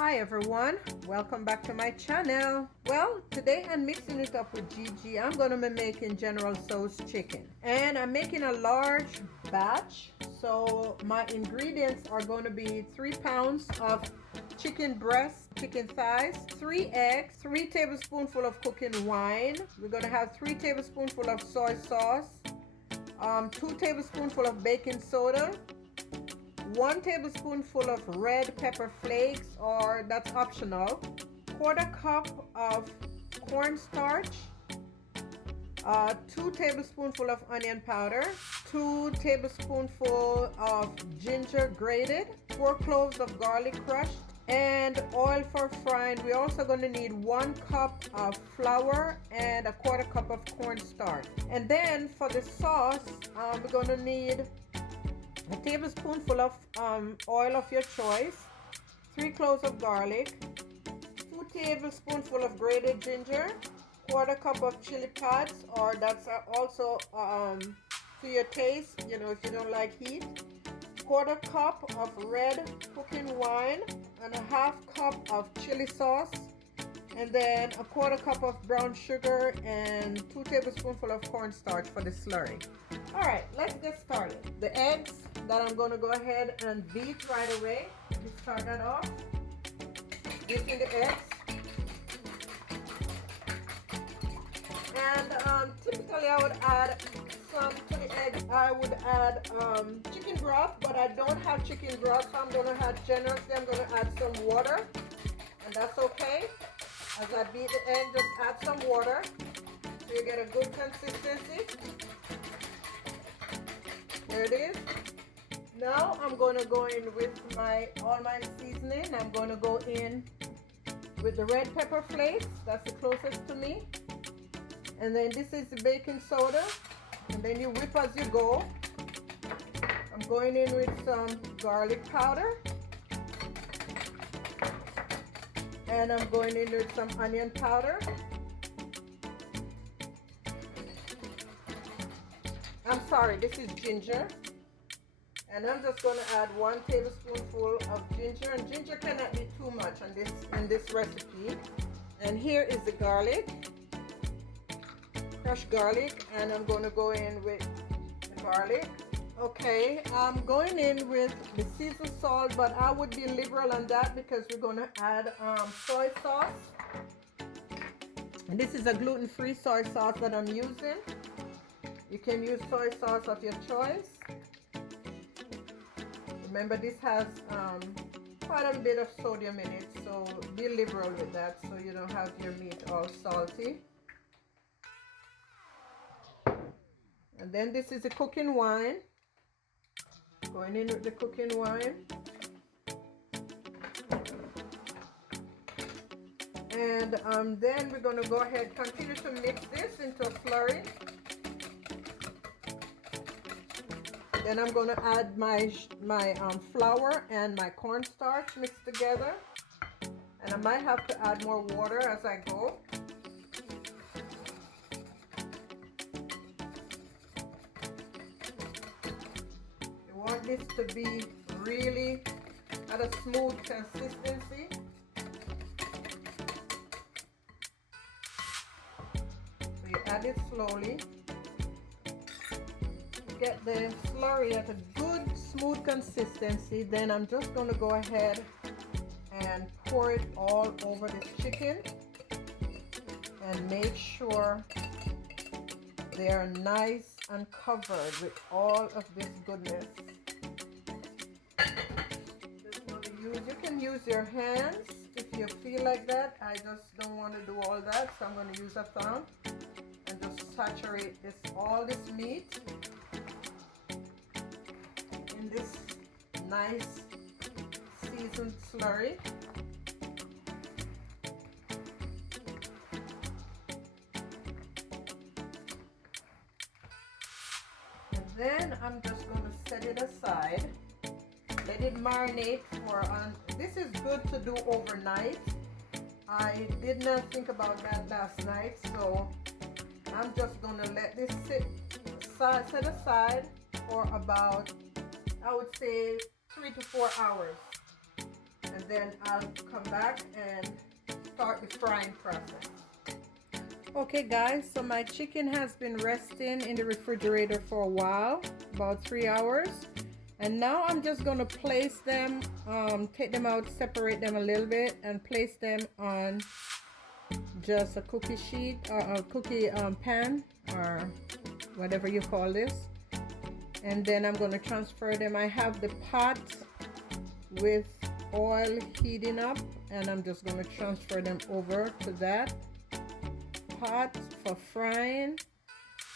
Hi everyone, welcome back to my channel. Well, today I'm mixing it up with Gigi. I'm going to be making General Tso's chicken, and I'm making a large batch. So my ingredients are going to be 3 pounds of chicken breast, chicken thighs, 3 eggs, 3 tablespoonfuls of cooking wine. We're going to have 3 tablespoonfuls of soy sauce, 2 tablespoonfuls of baking soda, 1 tablespoonful of red pepper flakes, or that's optional, 1/4 cup of cornstarch, 2 tablespoonful of onion powder, 2 tablespoonful of ginger grated, 4 cloves of garlic crushed, and oil for frying. We're also going to need 1 cup of flour and 1/4 cup of cornstarch. And then for the sauce, we're going to need a tablespoonful of oil of your choice, 3 cloves of garlic, 2 tablespoonful of grated ginger, 1/4 cup of chili pads, or that's also to your taste, you know, if you don't like heat, 1/4 cup of red cooking wine, and 1/2 cup of chili sauce, and then 1/4 cup of brown sugar, and 2 tablespoonful of cornstarch for the slurry. All right, let's get started. The eggs that I'm going to go ahead and beat right away. Let's start that off. Beating the eggs. And typically I would add some to the eggs. I would add chicken broth, but I don't have chicken broth, so I'm going to add generously. I'm going to add some water, and that's okay. As I beat the egg, just add some water so you get a good consistency. There it is. Now I'm going to go in with all my seasoning. I'm going to go in with the red pepper flakes. That's the closest to me. And then this is the baking soda. And then you whip as you go. I'm going in with some garlic powder. And I'm going in with some onion powder. I'm sorry, this is ginger. And I'm just going to add 1 tablespoonful of ginger, and ginger cannot be too much in this recipe. And here is the garlic, crushed garlic, and I'm going to go in with the garlic. Okay, I'm going in with the seasoned salt, but I would be liberal on that because we're going to add soy sauce. And this is a gluten-free soy sauce that I'm using. You can use soy sauce of your choice. Remember, this has quite a bit of sodium in it, so be liberal with that so you don't have your meat all salty. And then this is the cooking wine. Going in with the cooking wine. And then we're going to go ahead, continue to mix this into a slurry. Then I'm going to add my flour and my cornstarch mixed together. And I might have to add more water as I go. You want this to be really at a smooth consistency. So you add it slowly. Get the slurry at a good smooth consistency. Then I'm just going to go ahead and pour it all over the chicken and make sure they're nice and covered with all of this goodness. Just want to you can use your hands if you feel like that. I just don't want to do all that, so I'm going to use a thumb and just saturate all this meat in this nice seasoned slurry. And then I'm just going to set it aside, let it marinate for this is good to do overnight. I did not think about that last night, so I'm just going to let this set aside for about, I would say, 3 to 4 hours. and then I'll come back and start the frying process. Okay guys, so my chicken has been resting in the refrigerator for a while, about 3 hours. And now I'm just going to place them, take them out, separate them a little bit, and place them on just a cookie sheet or a cookie pan or whatever you call this. And then I'm going to transfer them. I have the pot with oil heating up, and I'm just going to transfer them over to that pot for frying.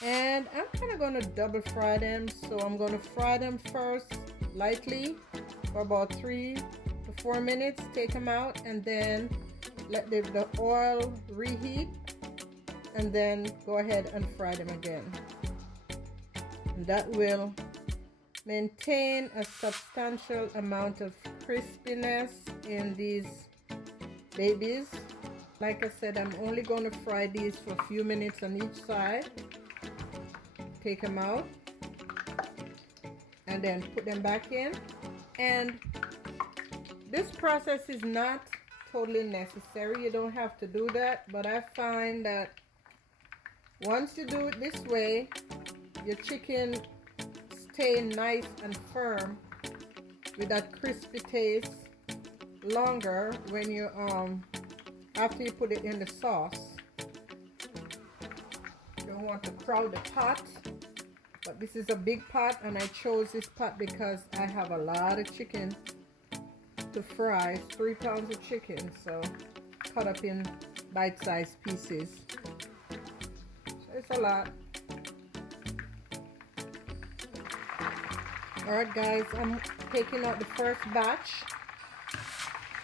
And I'm kind of going to double fry them, so I'm going to fry them first lightly for about 3 to 4 minutes, take them out, and then let the oil reheat, and then go ahead and fry them again. And that will maintain a substantial amount of crispiness in these babies. Like I said, I'm only going to fry these for a few minutes on each side. Take them out and then put them back in. And this process is not totally necessary. You don't have to do that, but I find that once you do it this way, your chicken stay nice and firm with that crispy taste longer when you after you put it in the sauce. You don't want to crowd the pot, but this is a big pot, and I chose this pot because I have a lot of chicken to fry. It's 3 pounds of chicken, so cut up in bite-sized pieces. So it's a lot. Alright guys, I'm taking out the first batch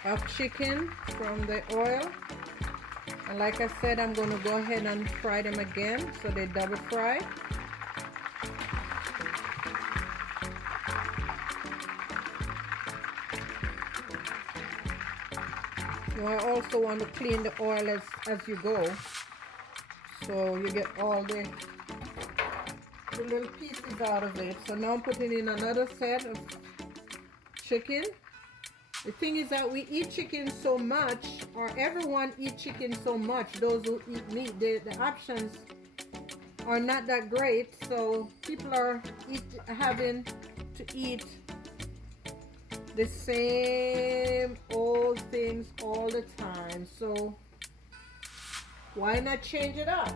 of chicken from the oil, and like I said, I'm going to go ahead and fry them again so they double fry. You also want to clean the oil as you go, so you get all the little pieces out of it. So now I'm putting in another set of chicken. The thing is that we eat chicken so much, or everyone eats chicken so much, those who eat meat, the options are not that great, so people are having to eat the same old things all the time. So why not change it up?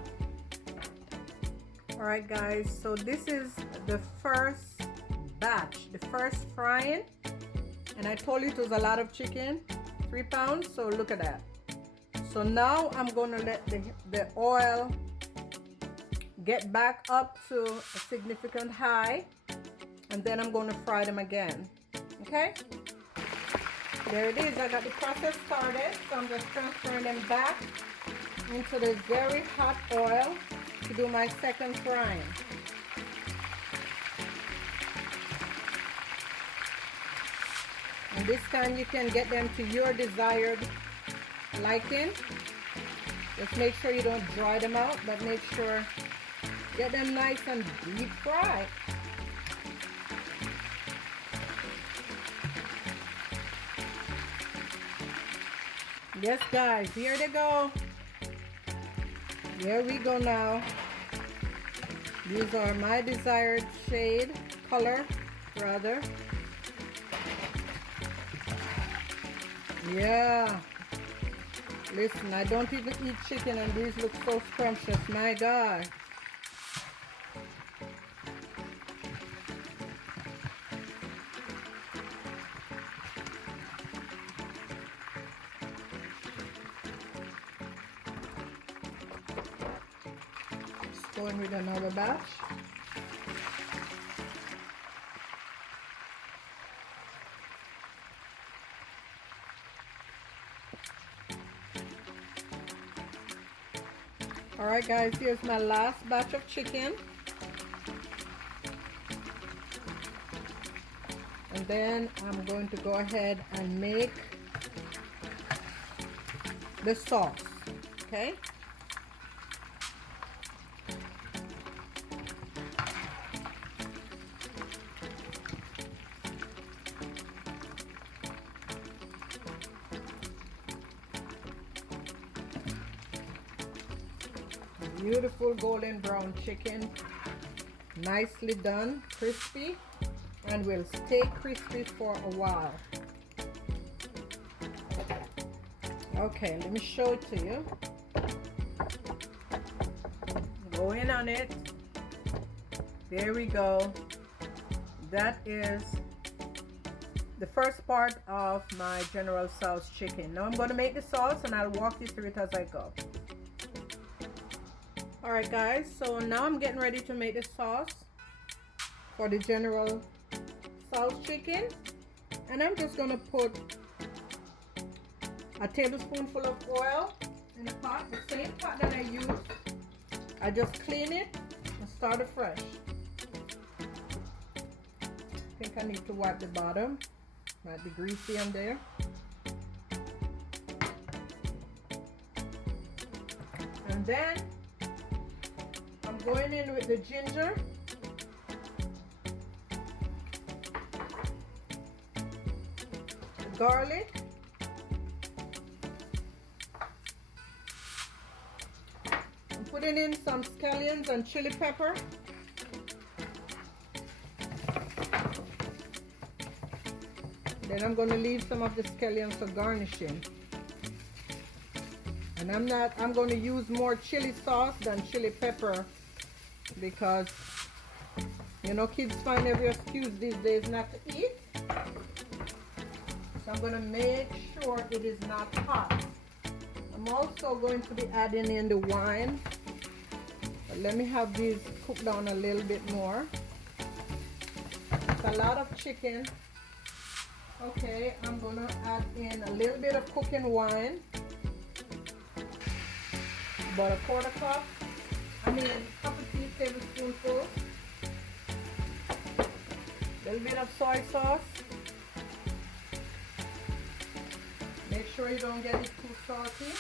Alright guys, so this is the first batch, the first frying. And I told you it was a lot of chicken, 3 pounds, so look at that. So now I'm going to let the oil get back up to a significant high, and then I'm going to fry them again. Okay? There it is. I got the process started, so I'm just transferring them back into the very hot oil to do my second frying. And this time you can get them to your desired liking. Just make sure you don't dry them out, but make sure get them nice and deep fried. Yes guys, here they go. Here we go now. These are my desired color rather. Yeah, listen, I don't even eat chicken and these look so scrumptious, my God. Just going with another batch. Alright guys, here's my last batch of chicken. And then I'm going to go ahead and make the sauce, okay? Beautiful golden brown chicken, nicely done, crispy, and will stay crispy for a while. Okay, let me show it to you. Go in on it. There we go. That is the first part of my General Tso's chicken. Now I'm going to make the sauce and I'll walk you through it as I go. Alright guys, so now I'm getting ready to make the sauce for the General Tso's chicken. And I'm just going to put a tablespoonful of oil in the pot, the same pot that I used. I just clean it and start afresh. I think I need to wipe the bottom. Might be greasy on there. And then I'm going in with the ginger. The garlic. I'm putting in some scallions and chili pepper. Then I'm going to leave some of the scallions for garnishing. And I'm going to use more chili sauce than chili pepper because, you know, kids find every excuse these days not to eat. So I'm going to make sure it is not hot. I'm also going to be adding in the wine. But let me have these cook down a little bit more. It's a lot of chicken. Okay, I'm gonna add in a little bit of cooking wine, about a quarter cup, cup of tea, tablespoonful, a little bit of soy sauce. Make sure you don't get it too salty.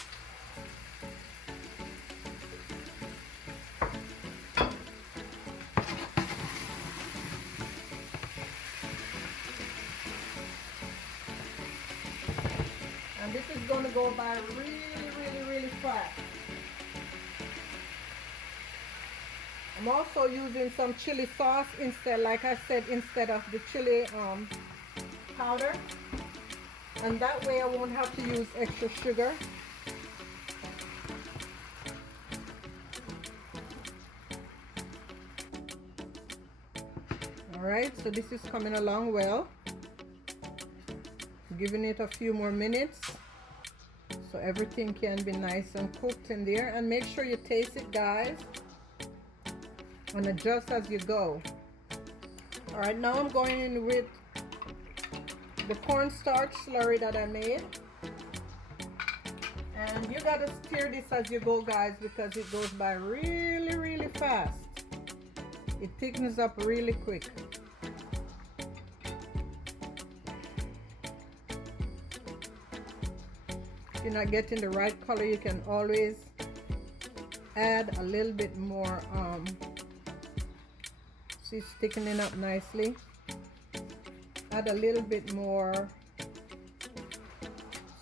And this is going to go by really fast. I'm also using some chili sauce instead, like I said, instead of the chili powder. And that way I won't have to use extra sugar. Alright, so this is coming along well. Giving it a few more minutes so everything can be nice and cooked in there. And make sure you taste it, guys, and adjust as you go. Alright, now I'm going in with the cornstarch slurry that I made. And you gotta stir this as you go, guys, because it goes by really fast. It thickens up really quick. If you're not getting the right color, you can always add a little bit more. See, it's thickening up nicely. Add a little bit more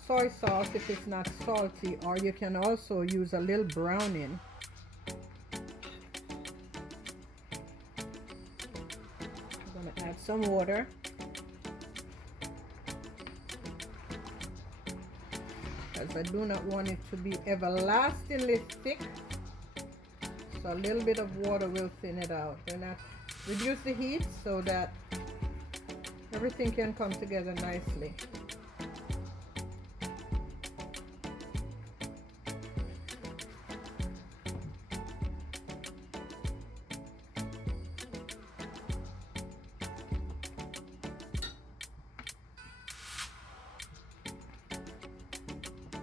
soy sauce if it's not salty, or you can also use a little browning. I'm going to add some water. Because I do not want it to be everlastingly thick. So a little bit of water will thin it out. Then I reduce the heat so that everything can come together nicely.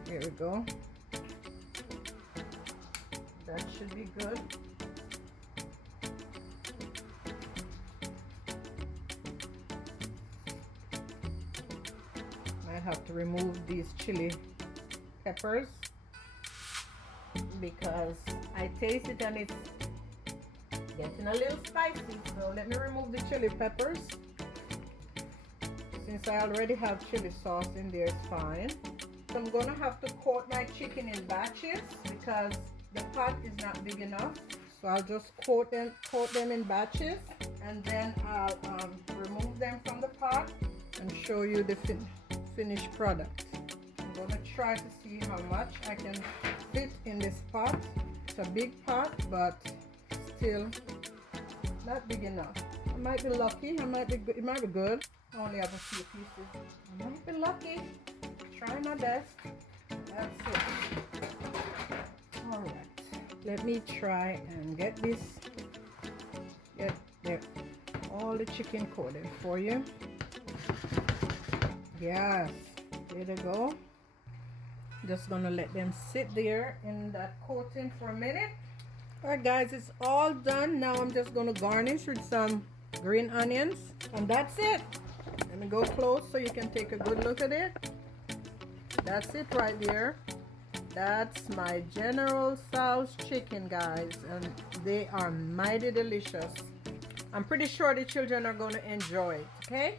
Here we go. That should be good. Might have to remove these chili peppers because I taste it and it's getting a little spicy. So let me remove the chili peppers. Since I already have chili sauce in there, it's fine. So I'm gonna have to coat my chicken in batches because the pot is not big enough, so I'll just coat them in batches, and then I'll remove them from the pot and show you the finished product. I'm going to try to see how much I can fit in this pot. It's a big pot, but still not big enough. I might be lucky. It might be good. I only have a few pieces. I might be lucky. Try my best. That's it. All right. Let me try and get all the chicken coated for you. Yes. There they go. Just gonna let them sit there in that coating for a minute. Alright guys, it's all done. Now I'm just gonna garnish with some green onions, and that's it. Let me go close so you can take a good look at it. That's it right there. That's my General Tso's chicken, guys, and they are mighty delicious. I'm pretty sure the children are going to enjoy it. Okay,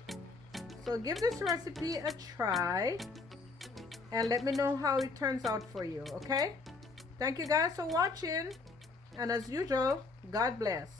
so give this recipe a try and let me know how it turns out for you. Okay, thank you guys for watching, and as usual, God bless.